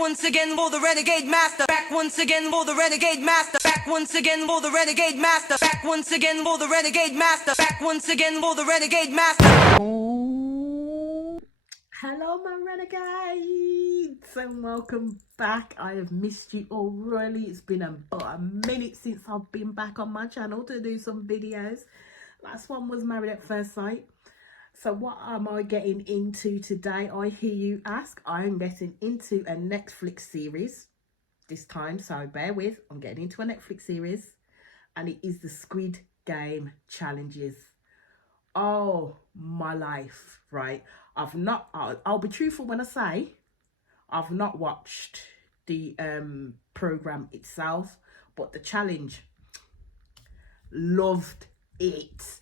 once again for the renegade master. Back once again for the renegade master. Back once again for the renegade master. Back once again for the renegade master. Back once again for the renegade master. Hello my renegades and welcome back. I have missed you already. It's been about a minute since I've been back on my channel to do some videos. Last one was Married at First Sight. So what am I getting into today, I hear you ask? I am getting into a Netflix series this time, so bear with. I'm getting into a Netflix series and it is the Squid Game challenges. Oh my life, right? I'll be truthful when I say I've not watched the program itself, but the challenge, loved it.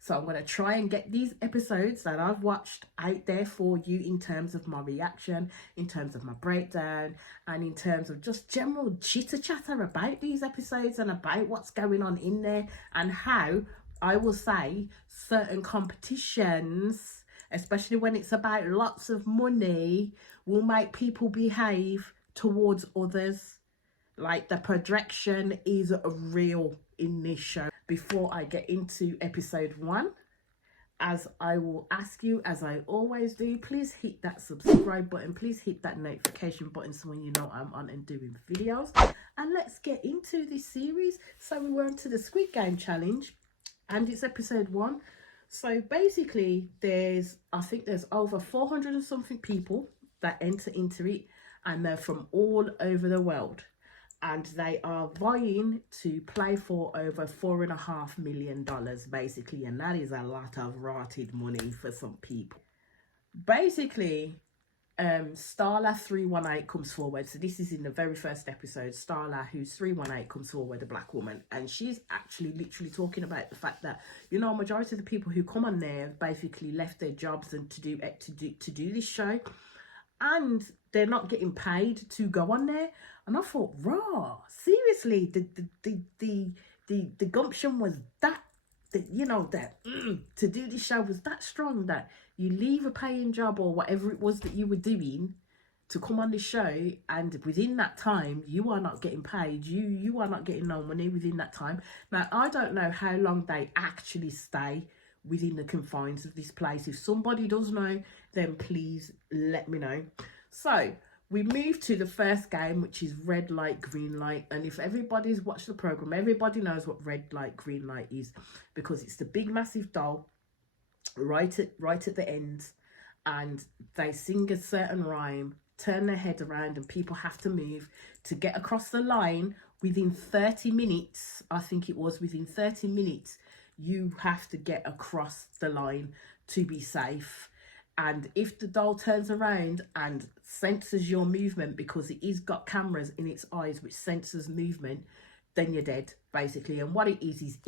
So I'm going to try and get these episodes that I've watched out there for you in terms of my reaction, in terms of my breakdown, and in terms of just general chitter chatter about these episodes and about what's going on in there, and how I will say certain competitions, especially when it's about lots of money, will make people behave towards others. Like the projection is real in this show. Before I get into episode 1, as I will ask you, as I always do, please hit that subscribe button, please hit that notification button so when you know I'm on and doing videos. And let's get into this series. So we went to the Squid Game challenge and it's episode 1. So basically I think there's over 400 and something people that enter into it, and they're from all over the world, and they are vying to play for over $4.5 million basically, and that is a lot of rotted money for some people. Basically, Starla 318 comes forward. So this is in the very first episode. Starla, who's 318, comes forward, a black woman, and she's actually literally talking about the fact that, you know, majority of the people who come on there have basically left their jobs and to do this show, and they're not getting paid to go on there. And I thought, raw, seriously, the gumption was that, to do this show was that strong that you leave a paying job or whatever it was that you were doing to come on the show, and within that time you are not getting paid, you are not getting no money within that time. Now I don't know how long they actually stay within the confines of this place. If somebody does know, then please let me know. So we move to the first game, which is red light, green light. And if everybody's watched the program, everybody knows what red light, green light is, because it's the big massive doll right at the end, and they sing a certain rhyme, turn their head around, and people have to move to get across the line within 30 minutes. I think it was within 30 minutes you have to get across the line to be safe. And if the doll turns around and senses your movement, because it is got cameras in its eyes which senses movement, then you're dead basically. And what it is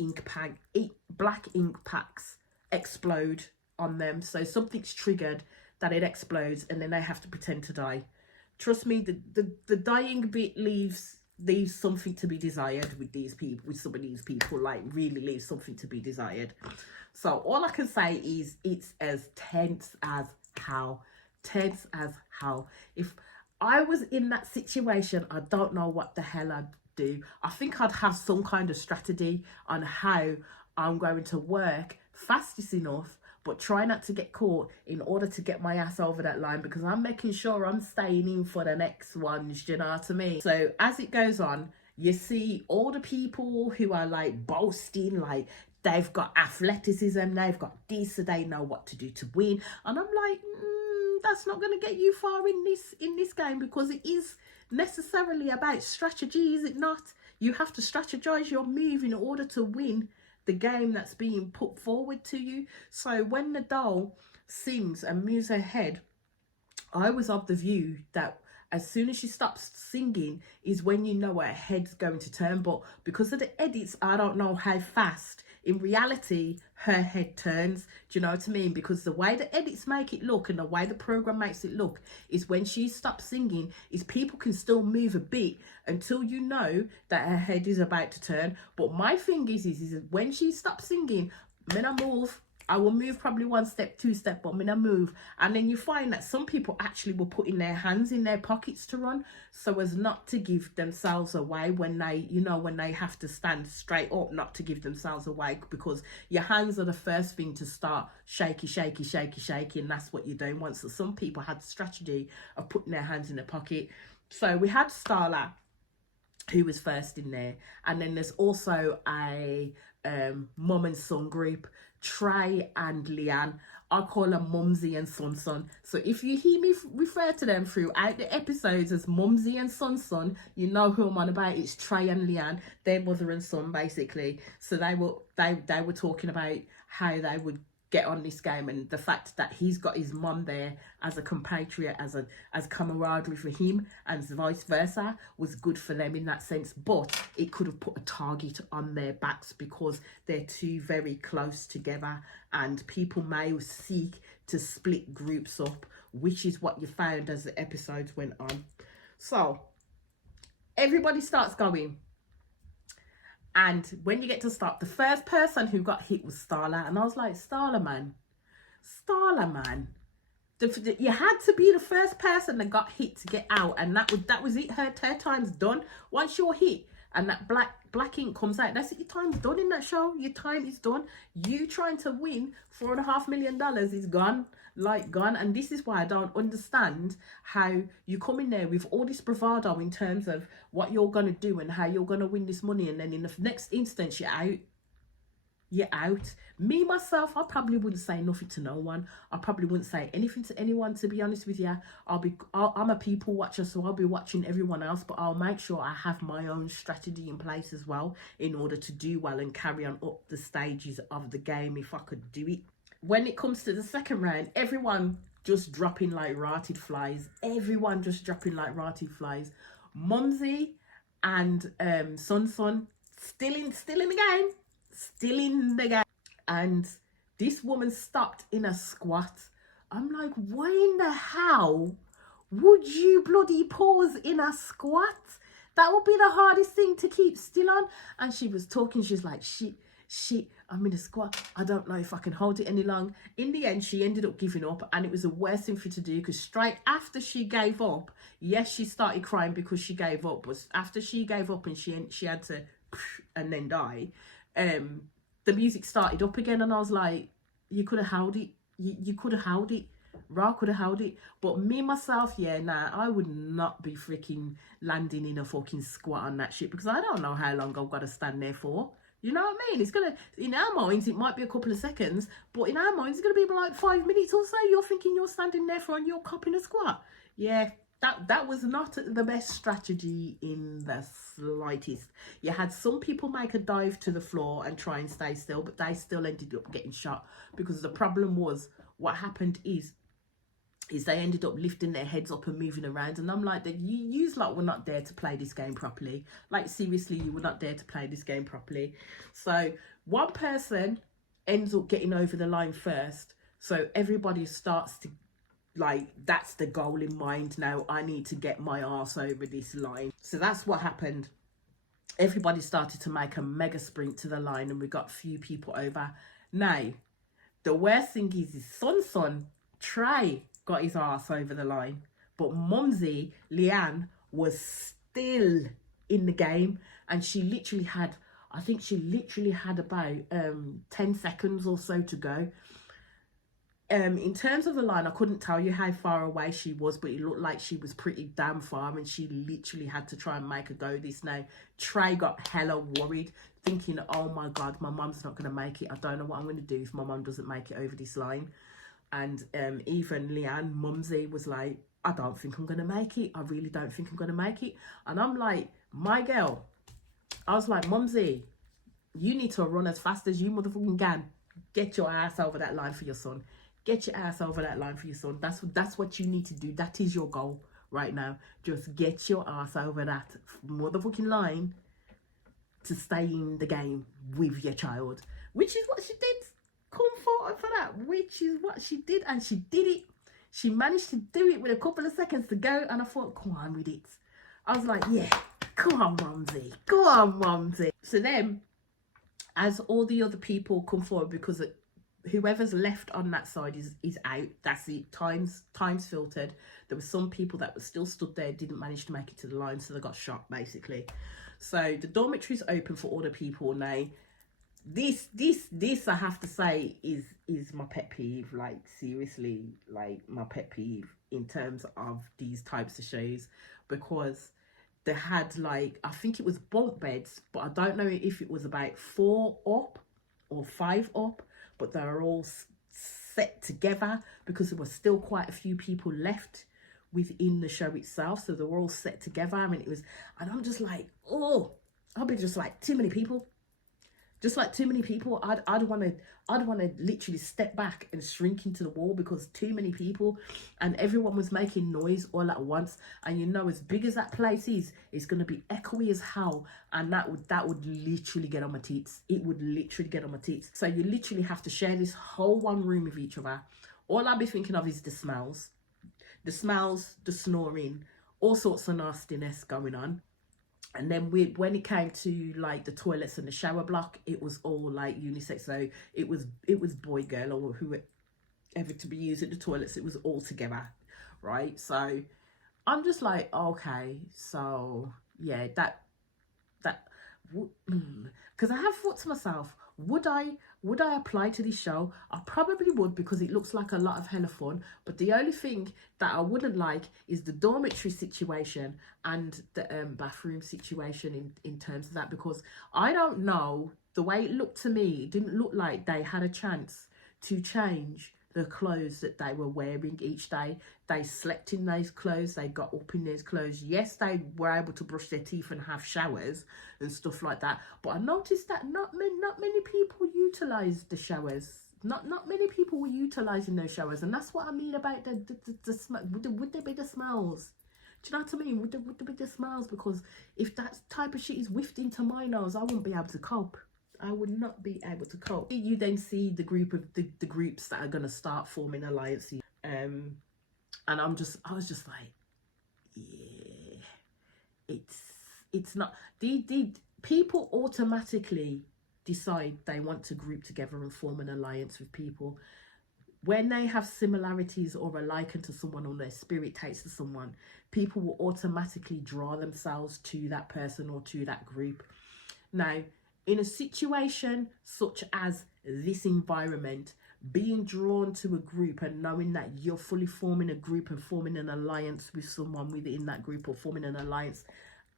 black ink packs explode on them. So something's triggered that it explodes, and then they have to pretend to die. Trust me, the dying bit leaves something to be desired with these people, with some of these people, like really leaves something to be desired. So all I can say is it's as tense as hell. If I was in that situation, I don't know what the hell I'd do. I think I'd have some kind of strategy on how I'm going to work fastest enough, but try not to get caught, in order to get my ass over that line, because I'm making sure I'm staying in for the next ones, you know what I mean? So as it goes on, you see all the people who are like boasting, like they've got athleticism, they've got this, so they know what to do to win. And I'm like, that's not going to get you far in this game, because it is necessarily about strategy, is it not? You have to strategize your move in order to win the game that's being put forward to you. So when the doll sings and moves her head, I was of the view that as soon as she stops singing is when you know her head's going to turn. But because of the edits, I don't know how fast in reality her head turns. Do you know what I mean? Because the way the edits make it look and the way the program makes it look is when she stops singing, is people can still move a bit until you know that her head is about to turn. But my thing is when she stops singing, when I move, I will move probably 1 step, 2 step, but I'm gonna move. And then you find that some people actually were putting their hands in their pockets to run, so as not to give themselves away when they, you know, when they have to stand straight up, not to give themselves away, because your hands are the first thing to start shaky, shaky, shaky, shaky, and that's what you're doing. Once some people had the strategy of putting their hands in their pocket. So we had Starla, who was first in there, and then there's also a mum and son group, Trey and Leanne. I call them Mumsy and Son. So if you hear me refer to them throughout the episodes as Mumsy and Son, you know who I'm on about. It's Trey and Leanne, their mother and son, basically. So they were talking about how they would get on this game, and the fact that he's got his mum there as a compatriot, as camaraderie for him, and vice versa, was good for them in that sense. But it could have put a target on their backs because they're two very close together, and people may seek to split groups up, which is what you found as the episodes went on. So everybody starts going. And when you get to start, the first person who got hit was Starla. And I was like, Starla, man. You had to be the first person that got hit to get out. And that was it. Her time's done. Once you're hit and that black ink comes out, that's it. Your time's done in that show. Your time is done. You trying to win $4.5 million is gone. Gone. And this is why I don't understand how you come in there with all this bravado in terms of what you're going to do and how you're going to win this money, and then in the next instance you're out. Me myself, I probably wouldn't say nothing to no one. I probably wouldn't say anything to anyone, to be honest with you. I'm a people watcher, so I'll be watching everyone else, but I'll make sure I have my own strategy in place as well in order to do well and carry on up the stages of the game if I could do it. When it comes to the second round, everyone just dropping like rotted flies. Mumsy and Son still in the game. And this woman stopped in a squat. I'm like, why in the hell would you bloody pause in a squat? That would be the hardest thing to keep still on. And she was talking, she's like, shit, I'm in a squat. I don't know if I can hold it any long. In the end, she ended up giving up, and it was the worst thing for her to do, because straight after she gave up, yes, she started crying because she gave up, but after she gave up and she had to and then die, the music started up again, and I was like, you could have held it. You could have held it. Ra could have held it. But me, myself, I would not be freaking landing in a fucking squat on that shit, because I don't know how long I've got to stand there for. You know what I mean? It's gonna, in our minds, it might be a couple of seconds, but in our minds, it's gonna be like 5 minutes or so. You're thinking you're standing there for, and you're copping a squat. Yeah, that was not the best strategy in the slightest. You had some people make a dive to the floor and try and stay still, but they still ended up getting shot, because the problem was, what happened is they ended up lifting their heads up and moving around, and I'm like, you like were not there to play this game properly. Like, seriously, you were not there to play this game properly. So one person ends up getting over the line first, so everybody starts to, like, that's the goal in mind now. I need to get my arse over this line. So that's what happened. Everybody started to make a mega sprint to the line, and we got few people over. Now, the worst thing is Son Trey got his ass over the line, but Mumsy, Leanne, was still in the game, and she literally had about 10 seconds or so to go. In terms of the line, I couldn't tell you how far away she was, but it looked like she was pretty damn far, and she literally had to try and make a go of this. Now, Trey got hella worried, thinking, oh my God, my mum's not going to make it. I don't know what I'm going to do if my mum doesn't make it over this line. And even Leanne, Mumsy, was like, I don't think I'm going to make it. I really don't think I'm going to make it. And I'm like, my girl, I was like, Mumsy, you need to run as fast as you motherfucking can. Get your ass over that line for your son. Get your ass over that line for your son. That's what you need to do. That is your goal right now. Just get your ass over that motherfucking line to stay in the game with your child. Which is what she did. Come forward for that. Which is what she did. And she did it. She managed to do it with a couple of seconds to go. And I thought, come on with it. I was like, yeah, come on, Mumsy. Go on, Mumsy. So then, as all the other people come forward, because whoever's left on that side is out. That's it. Time's filtered. There were some people that were still stood there, didn't manage to make it to the line, so they got shot basically. So the dormitory's open for other people now. This I have to say is my pet peeve. Like seriously, like my pet peeve in terms of these types of shows, because they had like, I think it was bunk beds, but I don't know if it was about 4 up or 5 up, but they were all set together because there were still quite a few people left within the show itself, so they were all set together. I mean, it was, and I'm just like, oh, I'll be just like, too many people. Just like too many people. I'd want to literally step back and shrink into the wall because too many people, and everyone was making noise all at once. And you know, as big as that place is, it's going to be echoey as hell, and that would literally get on my teats. It would literally get on my teats. So you literally have to share this whole one room with each other. All I'll be thinking of is the smells, the snoring, all sorts of nastiness going on. And then when it came to like the toilets and the shower block, it was all like unisex. So it was boy, girl, or whoever to be using the toilets. It was all together, right? So I'm just like, okay, so yeah, because I have thought to myself, would I apply to this show? I probably would, because it looks like a lot of hella fun. But the only thing that I wouldn't like is the dormitory situation and the bathroom situation in terms of that, because I don't know, the way it looked to me, it didn't look like they had a chance to change the clothes that they were wearing each day. They slept in those clothes, they got up in those clothes. Yes, they were able to brush their teeth and have showers and stuff like that, but I noticed that not many people utilised the showers. Not many people were utilising those showers, and that's what I mean about the smell. Would there be the smells? Do you know what I mean? Would there be the smells? Because if that type of shit is whiffed into my nose, I wouldn't be able to cope. I would not be able to cope. You then see the groups that are going to start forming alliances, and I was just like, yeah, it's not, the people automatically decide they want to group together and form an alliance with people when they have similarities or a liken to someone, or their spirit takes to someone. People will automatically draw themselves to that person or to that group. Now, in a situation such as this environment, being drawn to a group and knowing that you're fully forming a group and forming an alliance with someone within that group, or forming an alliance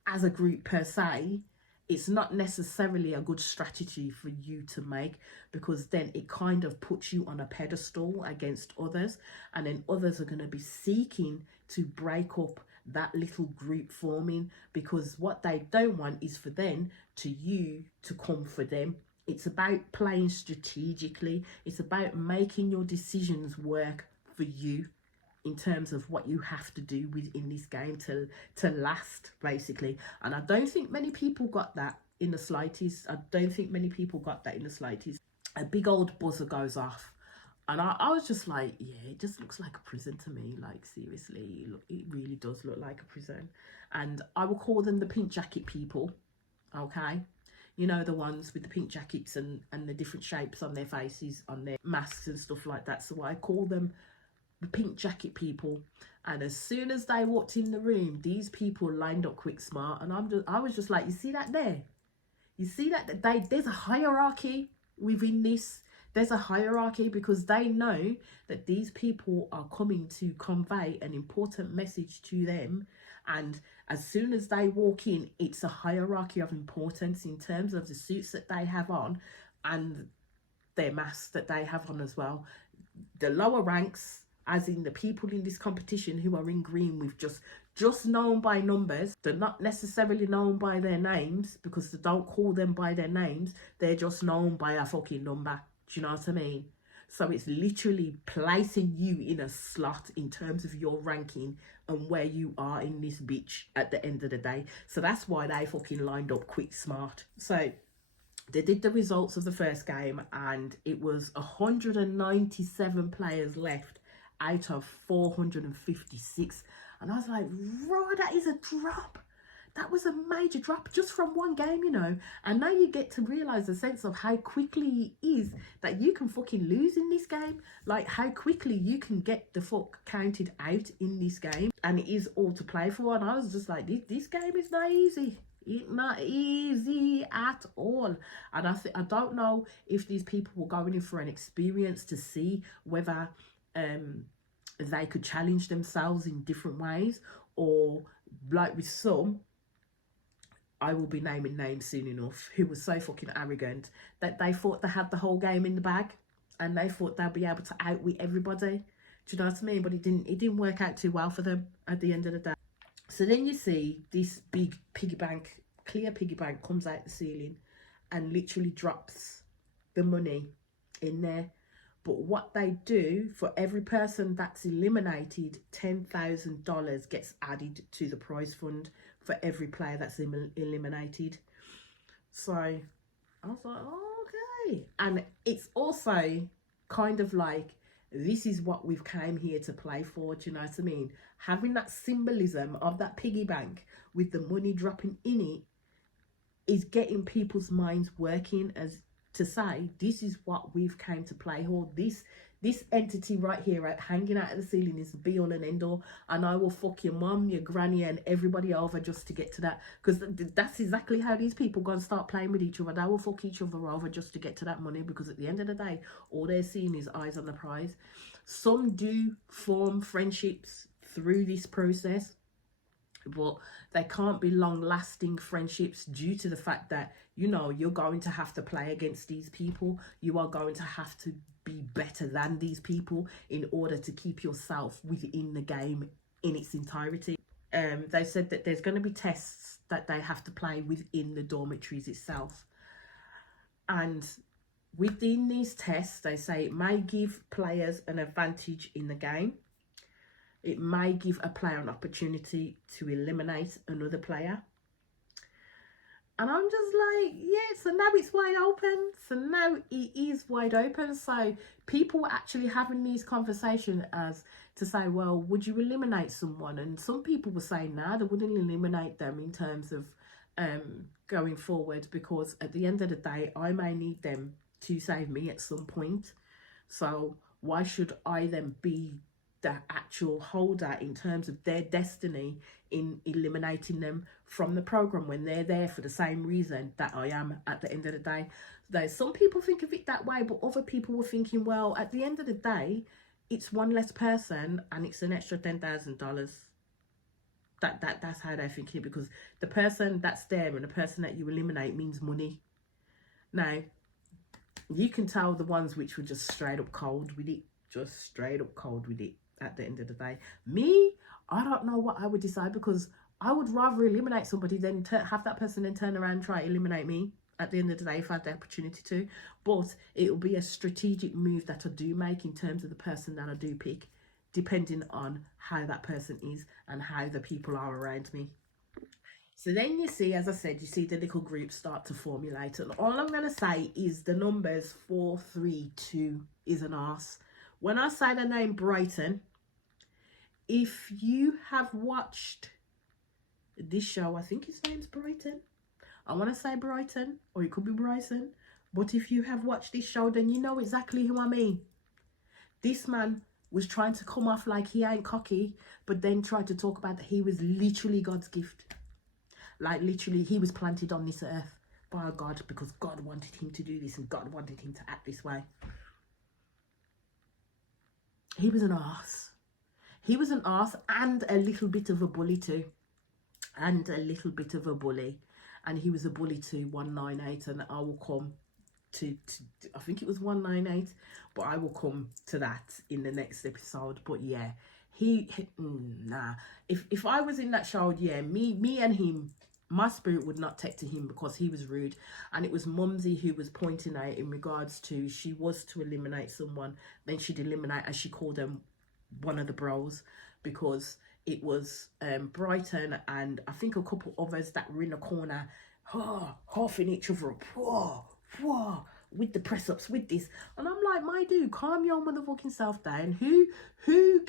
as a group per se, it's not necessarily a good strategy for you to make, because then it kind of puts you on a pedestal against others, and then others are going to be seeking to break up that little group forming, because what they don't want is for them to come for them. It's about playing strategically. It's about making your decisions work for you in terms of what you have to do within this game to last, basically. And I don't think many people got that in the slightest. A big old buzzer goes off, and I was just like, yeah, it just looks like a prison to me. Like, seriously, it really does look like a prison. And I will call them the pink jacket people, okay? You know, the ones with the pink jackets and the different shapes on their faces, on their masks and stuff like that. So I call them the pink jacket people. And as soon as they walked in the room, these people lined up quick smart, and I was just like, you see that there? You see that there's a hierarchy within this. There's a hierarchy, because they know that these people are coming to convey an important message to them. And as soon as they walk in, it's a hierarchy of importance in terms of the suits that they have on and their masks that they have on as well. The lower ranks, as in the people in this competition who are in green with just known by numbers, they're not necessarily known by their names, because they don't call them by their names. They're just known by a fucking number. Do you know what I mean? So it's literally placing you in a slot in terms of your ranking and where you are in this bitch at the end of the day. So that's why they fucking lined up quick smart. So they did the results of the first game, and it was 197 players left out of 456. And I was like, raw, that is a drop. That was a major drop just from one game, you know. And now you get to realize the sense of how quickly it is that you can fucking lose in this game. Like how quickly you can get the fuck counted out in this game, and it is all to play for. And I was just like, this game is not easy. It's not easy at all. And I don't know if these people were going in for an experience to see whether they could challenge themselves in different ways, or like with some, I will be naming names soon enough, who was so fucking arrogant that they thought they had the whole game in the bag, and they thought they'd be able to outwit everybody. Do you know what I mean? But it didn't work out too well for them at the end of the day. So then you see this big piggy bank, clear piggy bank, comes out the ceiling and literally drops the money in there. But what they do, for every person that's eliminated, $10,000 gets added to the prize fund for every player that's eliminated. So I was like, oh, okay. And it's also kind of like, this is what we've came here to play for. Do you know what I mean? Having that symbolism of that piggy bank with the money dropping in it is getting people's minds working, as to say, this is what we've came to play for. This entity right here hanging out of the ceiling is the be all and end all, and I will fuck your mum, your granny, and everybody over just to get to that, because that's exactly how these people gonna start playing with each other. They will fuck each other over just to get to that money, because at the end of the day, all they're seeing is eyes on the prize. Some do form friendships through this process, but they can't be long-lasting friendships due to the fact that, you know, you're going to have to play against these people. You are going to have to be better than these people in order to keep yourself within the game in its entirety. They said that there's going to be tests that they have to play within the dormitories itself, and within these tests, they say it may give players an advantage in the game. It may give a player an opportunity to eliminate another player. And I'm just like, yeah, so now it's wide open. So now it is wide open. So people were actually having these conversations as to say, well, would you eliminate someone? And some people were saying, nah, they wouldn't eliminate them in terms of going forward, because at the end of the day, I may need them to save me at some point. So why should I then be the actual holder in terms of their destiny in eliminating them from the program when they're there for the same reason that I am at the end of the day? Though some people think of it that way, but other people were thinking, well, at the end of the day, it's one less person and it's an extra $10,000. That's how they're thinking, because the person that's there and the person that you eliminate means money. Now, you can tell the ones which were just straight up cold with it, at the end of the day. Me, I don't know what I would decide, because I would rather eliminate somebody than have that person then turn around and try to eliminate me at the end of the day if I had the opportunity to. But it will be a strategic move that I do make in terms of the person that I do pick, depending on how that person is and how the people are around me. So then you see, as I said, you see the little groups start to formulate. And all I'm going to say is the numbers 432 is an arse. When I say the name Brighton, if you have watched this show, I think his name's Brighton. I want to say Brighton, or it could be Bryson. But if you have watched this show, then you know exactly who I mean. This man was trying to come off like he ain't cocky, but then tried to talk about that he was literally God's gift. Like literally, he was planted on this earth by God because God wanted him to do this and God wanted him to act this way. He was an arse. He was an arse and a little bit of a bully too. And a little bit of a bully. And he was a bully to 198, and I will come to I think it was 198, but I will come to that in the next episode. But yeah, nah. If I was in that show, yeah, me and him, my spirit would not take to him because he was rude. And it was Mumsy who was pointing out in regards to, she was to eliminate someone, then she'd eliminate, as she called them, one of the bros, because it was Brighton and I think a couple others that were in the corner, huffing each other up, with the press ups, with this. And I'm like, my dude, calm your motherfucking self down. Who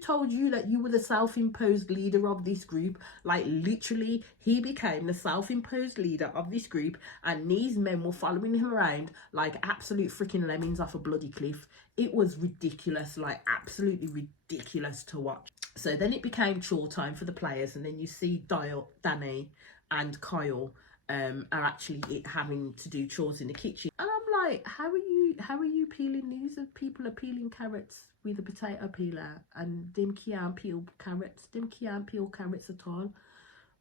told you that you were the self-imposed leader of this group? Like, literally, he became the self-imposed leader of this group, and these men were following him around like absolute freaking lemmings off a bloody cliff. It was ridiculous, like absolutely ridiculous to watch. So then it became chore time for the players, and then you see Danny and Kyle are actually having to do chores in the kitchen. And I'm like, how are you peeling these? People are peeling carrots with a potato peeler, and them can't peel carrots. Them can't peel carrots at all.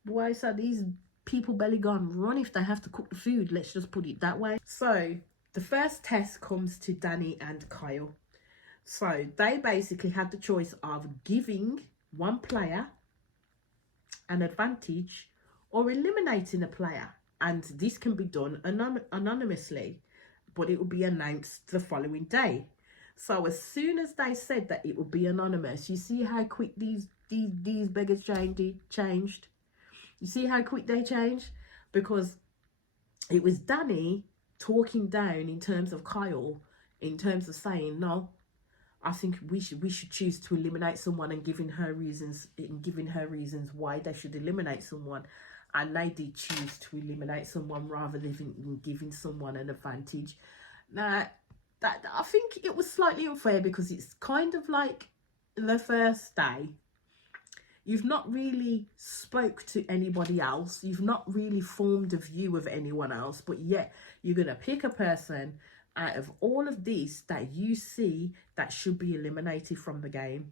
Why so these people barely gone run if they have to cook the food? Let's just put it that way. So the first test comes to Danny and Kyle. So they basically had the choice of giving one player an advantage or eliminating a player. And this can be done anonymously, but it will be announced the following day. So as soon as they said that it would be anonymous, you see how quick these beggars changed. You see how quick they changed? Because it was Danny talking down in terms of Kyle, in terms of saying, no, I think we should choose to eliminate someone, and giving her reasons why they should eliminate someone. And they did choose to eliminate someone rather than giving someone an advantage. Now, that I think it was slightly unfair, because it's kind of like the first day. You've not really spoke to anybody else. You've not really formed a view of anyone else. But yet, you're going to pick a person out of all of this that you see that should be eliminated from the game,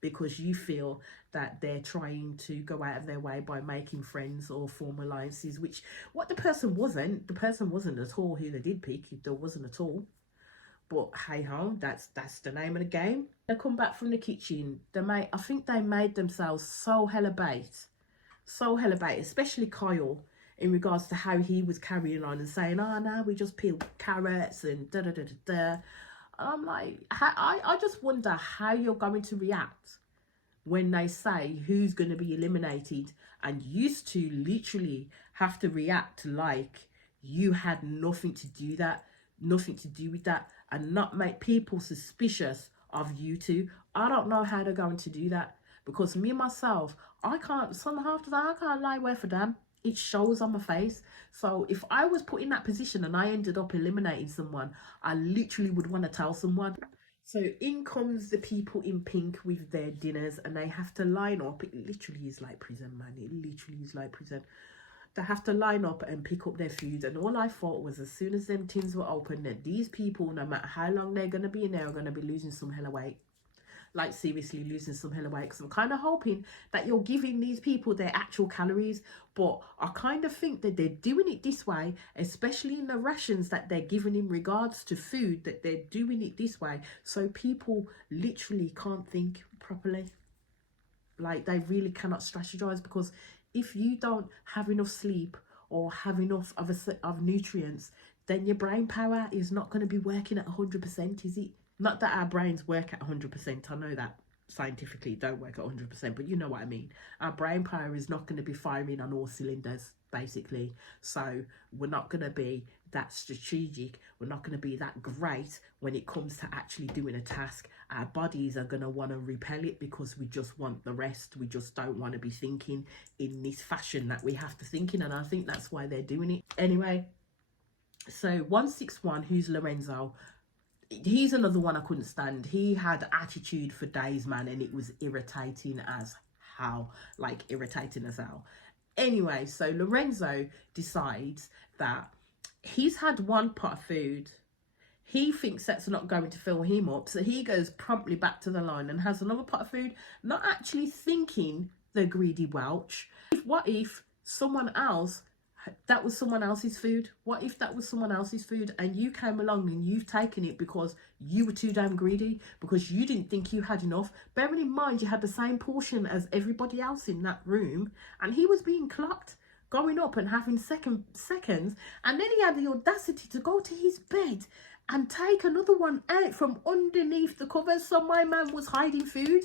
because you feel that they're trying to go out of their way by making friends or form alliances, which what the person wasn't at all who they did pick. There wasn't at all. But hey ho, that's the name of the game. They come back from the kitchen. I think they made themselves so hella bait, especially Kyle, in regards to how he was carrying on and saying, oh, now we just peel carrots and da da da da da. I'm like, I just wonder how you're going to react when they say who's going to be eliminated, and used to literally have to react like you had nothing to do with that, and not make people suspicious of you two. I don't know how they're going to do that, because me myself, I can't lie where for them. It shows on my face. So if I was put in that position and I ended up eliminating someone, I literally would want to tell someone. So in comes the people in pink with their dinners, and they have to line up. It literally is like prison, man. It literally is like prison. They have to line up and pick up their food. And all I thought was, as soon as them tins were open, that these people, no matter how long they're going to be in there, are going to be losing some hella weight. Like, seriously losing some hella weight. Because I'm kind of hoping that you're giving these people their actual calories. But I kind of think that they're doing it this way, especially in the rations that they're giving in regards to food, that they're doing it this way so people literally can't think properly. Like, they really cannot strategize, because if you don't have enough sleep or have enough of nutrients, then your brain power is not going to be working at 100%, is it? Not that our brains work at 100%. I know that scientifically don't work at 100%, but you know what I mean. Our brain power is not going to be firing on all cylinders, basically. So we're not going to be that strategic. We're not going to be that great when it comes to actually doing a task. Our bodies are going to want to repel it, because we just want the rest. We just don't want to be thinking in this fashion that we have to think in. And I think that's why they're doing it. Anyway, so 161, who's Lorenzo, he's another one I couldn't stand. He had attitude for days, man, and it was irritating as hell. Like, irritating as hell. Anyway, so Lorenzo decides that he's had one pot of food. He thinks that's not going to fill him up, so he goes promptly back to the line and has another pot of food, not actually thinking the greedy Welch. What if someone else, that was someone else's food? What if that was someone else's food and you came along and you've taken it because you were too damn greedy, because you didn't think you had enough? Bearing in mind you had the same portion as everybody else in that room, and he was being clocked, going up and having seconds, and then he had the audacity to go to his bed and take another one out from underneath the covers. So my man was hiding food.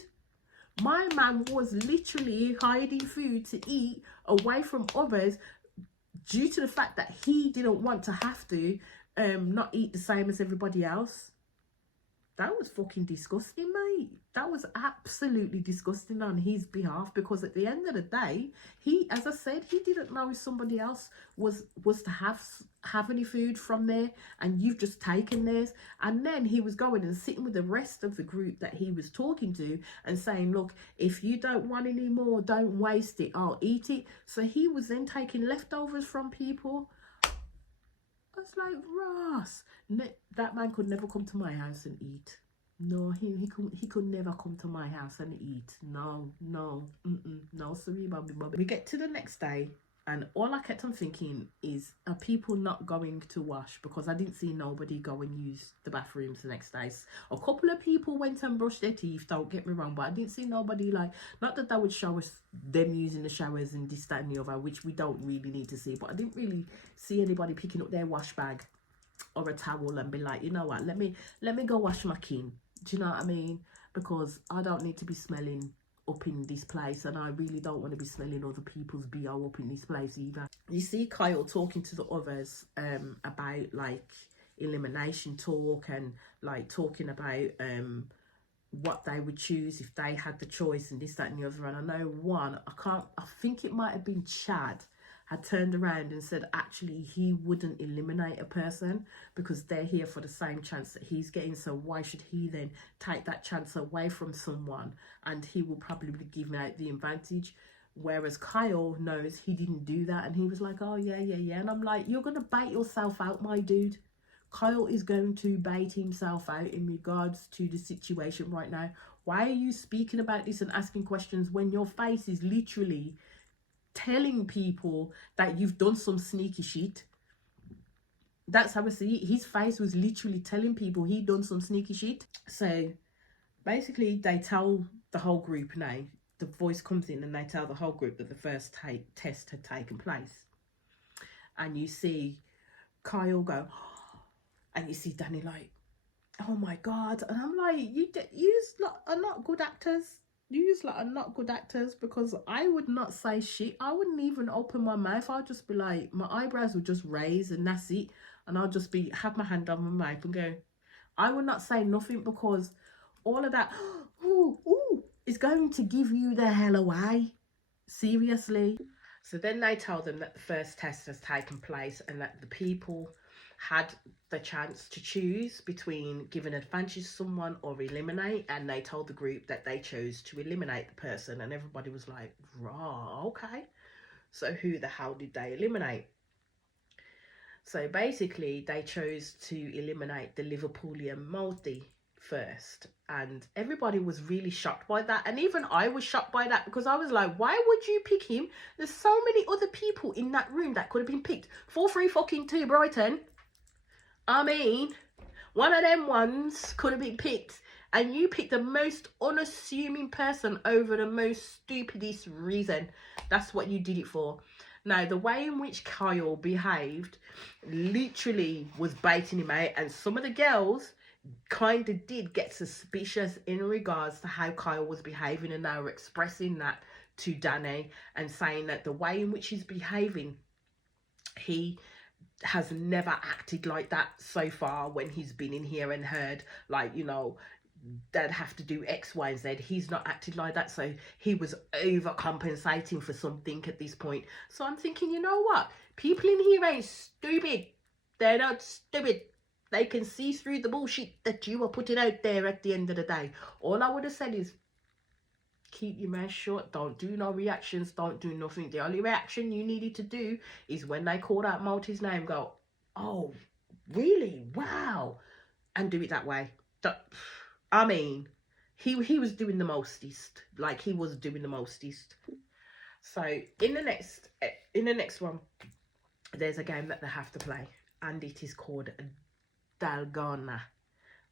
My man was literally hiding food to eat away from others, due to the fact that he didn't want to have to not eat the same as everybody else. That was fucking disgusting, mate. That was absolutely disgusting on his behalf, because at the end of the day, he, as I said, he didn't know if somebody else was to have any food from there, and you've just taken theirs. And then he was going and sitting with the rest of the group that he was talking to and saying, look, if you don't want any more, don't waste it, I'll eat it. So he was then taking leftovers from people. I was like, Ross, that man could never come to my house and eat. No, he could never come to my house and eat. No, no, sorry, Bobby. We get to the next day, and all I kept on thinking is, are people not going to wash? Because I didn't see nobody go and use the bathrooms the next day. A couple of people went and brushed their teeth, don't get me wrong, but I didn't see nobody, like, not that would show us them using the showers and this, that and the other, which we don't really need to see, but I didn't really see anybody picking up their wash bag or a towel and be like, you know what, let me go wash my kin. Do you know what I mean? Because I don't need to be smelling up in this place, and I really don't want to be smelling other people's BO up in this place either. You see Kyle talking to the others about like elimination talk, and like talking about what they would choose if they had the choice, and this, that and the other. And I know I think it might have been Chad, had turned around and said actually he wouldn't eliminate a person because they're here for the same chance that he's getting, so why should he then take that chance away from someone, and he will probably be giving out the advantage. Whereas Kyle knows he didn't do that, and he was like, oh yeah, and I'm like, you're gonna bait yourself out, my dude. Kyle is going to bait himself out in regards to the situation right now. Why are you speaking about this and asking questions when your face is literally telling people that you've done some sneaky shit? That's how I see it. His face was literally telling people he done some sneaky shit. So basically they tell the whole group now, the voice comes in and they tell the whole group that the first test had taken place. And you see Kyle go, and you see Danny like, oh my God. And I'm like, you are not good actors. You are not good actors, because I would not say shit. I wouldn't even open my mouth. I'll just be like, my eyebrows would just raise and that's it. And I'll just have my hand on my mouth and go, I would not say nothing, because all of that is going to give you the hell away. Seriously. So then they tell them that the first test has taken place and that the people had the chance to choose between giving advantage to someone or eliminate, and they told the group that they chose to eliminate the person, and everybody was like, raw, okay, so who the hell did they eliminate? So basically they chose to eliminate the Liverpoolian multi first, and everybody was really shocked by that, and even I was shocked by that, because I was like, why would you pick him? There's so many other people in that room that could have been picked. 4-3-2 Brighton. I mean, one of them ones could have been picked, and you picked the most unassuming person over the most stupidest reason. That's what you did it for. Now, the way in which Kyle behaved literally was baiting him out, and some of the girls kind of did get suspicious in regards to how Kyle was behaving, and they were expressing that to Danny and saying that the way in which he's behaving, he has never acted like that so far when he's been in here and heard, like, you know, they'd have to do X, Y, Z. He's not acted like that, so he was overcompensating for something at this point. So I'm thinking, you know what? People in here ain't stupid. They're not stupid. They can see through the bullshit that you are putting out there at the end of the day. All I would have said is, keep your mouth shut, don't do no reactions, don't do nothing. The only reaction you needed to do is when they called out Malty's name, go, oh, really? Wow. And do it that way. I mean, he was doing the mostest. Like, he was doing the mostest. So in the next one, there's a game that they have to play, and it is called Dalgona.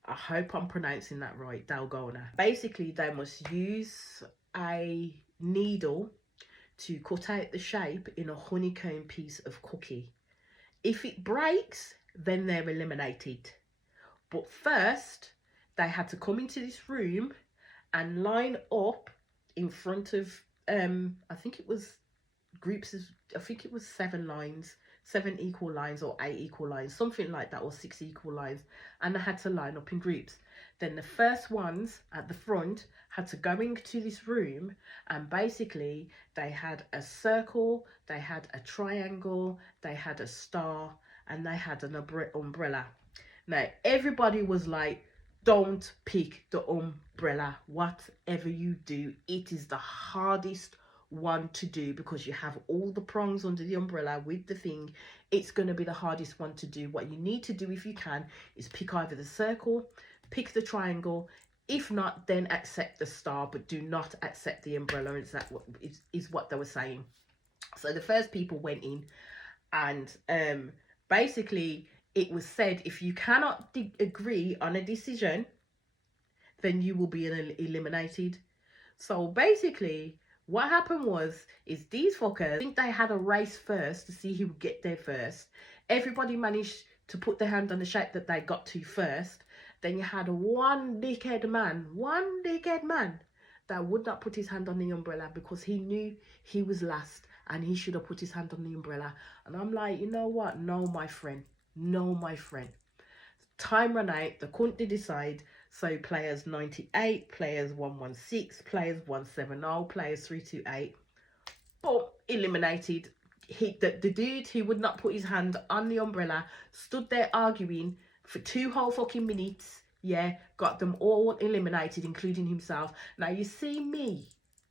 I hope I'm pronouncing that right, Dalgona. Basically, they must use a needle to cut out the shape in a honeycomb piece of cookie. If it breaks, then they're eliminated. But first, they had to come into this room and line up in front of, I think it was 7 lines, 7 equal lines or 8 equal lines, something like that, or 6 equal lines, and they had to line up in groups. Then the first ones at the front had to go into this room, and basically they had a circle, they had a triangle, they had a star, and they had an umbrella. Now everybody was like, don't pick the umbrella. Whatever you do, it is the hardest one to do because you have all the prongs under the umbrella with the thing. It's going to be the hardest one to do. What you need to do, if you can, is pick either the circle, pick the triangle. If not, then accept the star, but do not accept the umbrella. Is what they were saying. So the first people went in, and basically it was said, if you cannot agree on a decision, then you will be eliminated. So basically what happened is these fuckers, I think they had a race first to see who would get there first. Everybody managed to put their hand on the shape that they got to first. Then you had one dickhead man that would not put his hand on the umbrella because he knew he was last and he should have put his hand on the umbrella. And I'm like, you know what? No, my friend. No, my friend. Time ran out. They couldn't decide. So players 98, players 116, players 170, players 328, boom, eliminated. The dude who would not put his hand on the umbrella stood there arguing for 2 whole fucking minutes. Yeah, got them all eliminated, including himself. Now you see me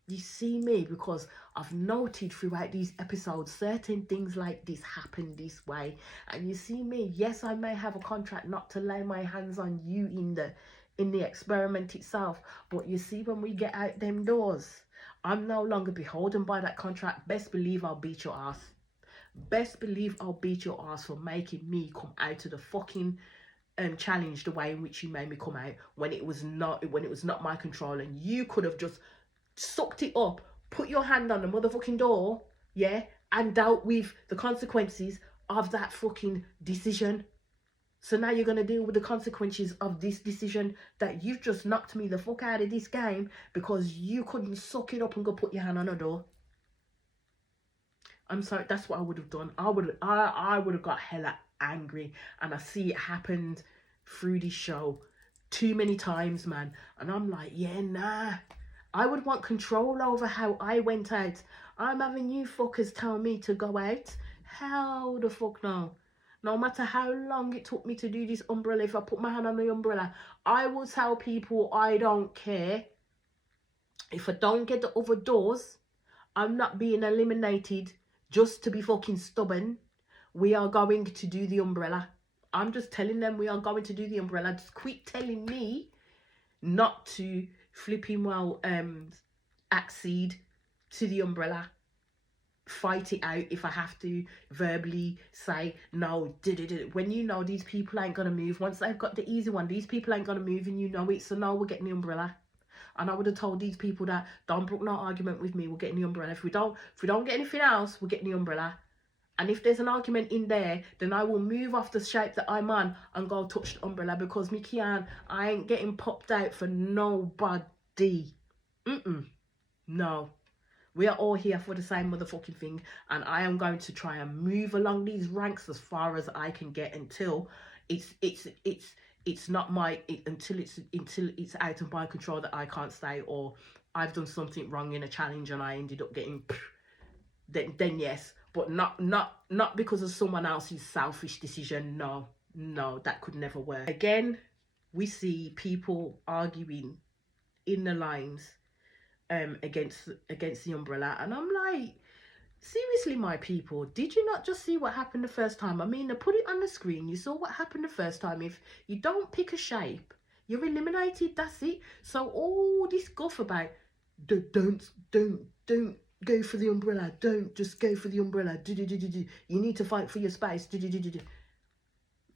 because I've noted throughout these episodes certain things like this happen this way. And you see me, yes, I may have a contract not to lay my hands on you in the experiment itself, but you see, when we get out them doors, I'm no longer beholden by that contract. Best believe I'll beat your ass. Best believe I'll beat your ass for making me come out of the fucking challenge the way in which you made me come out when it was not my control, and you could have just sucked it up, put your hand on the motherfucking door, yeah, and dealt with the consequences of that fucking decision. So now you're going to deal with the consequences of this decision that you've just knocked me the fuck out of this game because you couldn't suck it up and go put your hand on a door. I'm sorry, that's what I would have done. I would have got hella angry, and I see it happened through this show too many times, man. And I'm like, yeah, nah. I would want control over how I went out. I'm having you fuckers tell me to go out. Hell the fuck no. No matter how long it took me to do this umbrella, if I put my hand on the umbrella, I will tell people I don't care. If I don't get the other doors, I'm not being eliminated just to be fucking stubborn. We are going to do the umbrella. I'm just telling them we are going to do the umbrella. Just quit telling me not to flipping accede to the umbrella. Fight it out if I have to verbally say no. When you know these people ain't gonna move, once they've got the easy one, these people ain't gonna move, and you know it. So no, we're getting the umbrella. And I would have told these people that don't brook no argument with me, we're getting the umbrella. If we don't get anything else, we're getting the umbrella. And if there's an argument in there, then I will move off the shape that I'm on and go touch the umbrella, because Mickey Ann, I ain't getting popped out for nobody. No. We are all here for the same motherfucking thing, and I am going to try and move along these ranks as far as I can get until it's not my until it's out of my control that I can't stay, or I've done something wrong in a challenge and I ended up getting then yes, but not because of someone else's selfish decision. No, that could never work. Again, we see people arguing in the lines against the umbrella, and I'm like, seriously, my people, did you not just see what happened the first time? I mean, they put it on the screen. You saw what happened the first time. If you don't pick a shape, you're eliminated. That's it. So all this guff about don't go for the umbrella. Don't just go for the umbrella. You need to fight for your space.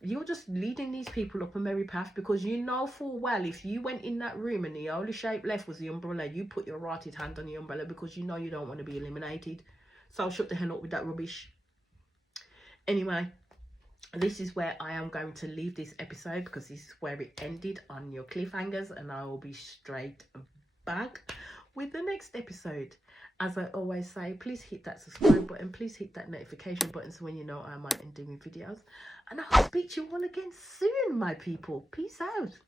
You're just leading these people up a merry path, because you know full well if you went in that room and the only shape left was the umbrella, you put your right hand on the umbrella because you know you don't want to be eliminated. So shut the hell up with that rubbish. Anyway, this is where I am going to leave this episode, because this is where it ended, on your cliffhangers, and I will be straight back. with the next episode. As I always say, please hit that subscribe button, please hit that notification button so when you know I'm on and doing videos. And I'll speak to you all again soon, my people. Peace out.